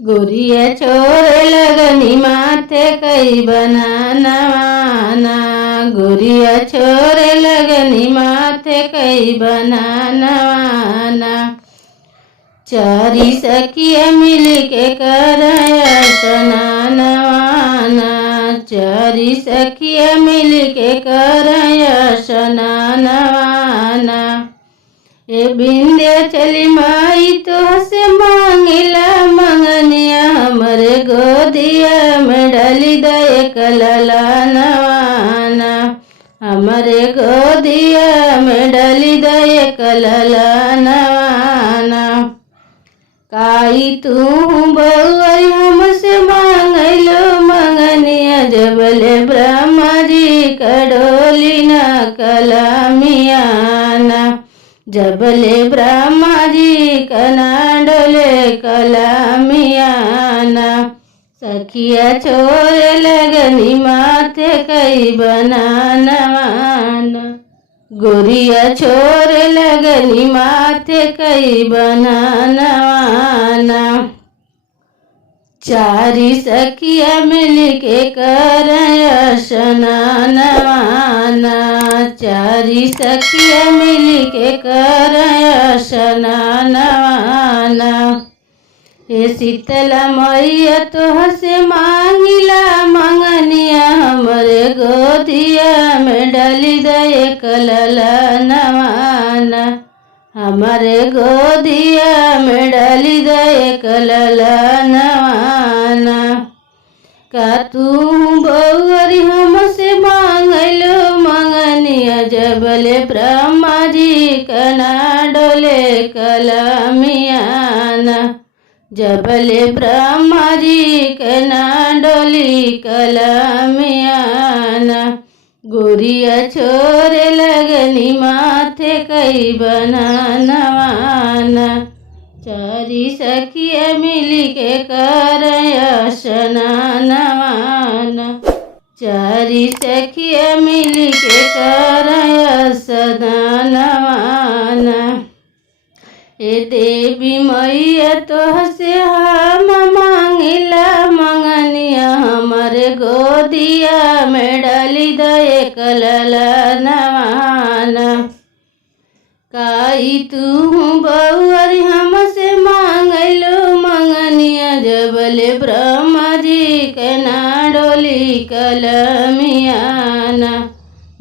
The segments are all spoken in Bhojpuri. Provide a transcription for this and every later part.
गुरिया छोरे लगनी माथे कई बनाना। गुरिया छोरे लगनी माथे कई बनाना। चारी सखिया मिल के करया स्नानवाना। चारी सखिया मिल के करया स्नानवाना। ए बिंदे चली माई तो से मांगिला मंगनिया हमरे गोदिया में डाली दे कलला नवाना। हमरे गोदिया में डाली दे कलला नवाना। काई तू बउई हमसे मांगलो मंगनिया जबले ब्रह्मा जी कड़ोली न कलामियाना। जबले ब्रह्मा जी कना डोले कलामियाना। सखिया छोरे लगनी माथे कई बनाना। गुरिया छोरे लगनी माथे कई बनाना। चारी सखिया मिल के करया स्नानवाना। चारी सखिया मिल के करया स्नानवाना। हे शीतला मैया तोहसे मांगिला मंगनिया हमरे गोदिया में डाली दे कलला नवाना। हमारे गोदिया में डाली दे कलला नवाना। का तू बउरी हमसे मांगलो मंगनिया जबले ब्रह्मा जी कना डोले कलामियाना। जबले ब्रह्मा जी कना डोली कलामियाना। गुरिया छोरे लगनी माथे कई बनाना। चारी सखिया मिल के करया स्नानवाना। चारी सखिया मिल के करया स्नानवाना। ए देवी मैया तोहसे हम मांगिला मंगनिया हमरे गोदिया में डाली दे कलला नवाना। काई तू बउरी हमसे मांगलो मंगनिया जबले ब्रह्मा जी कना डोली कलामियाना।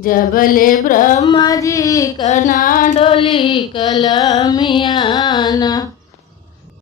जबले ब्रह्मा जी कना डोली कलामियाना।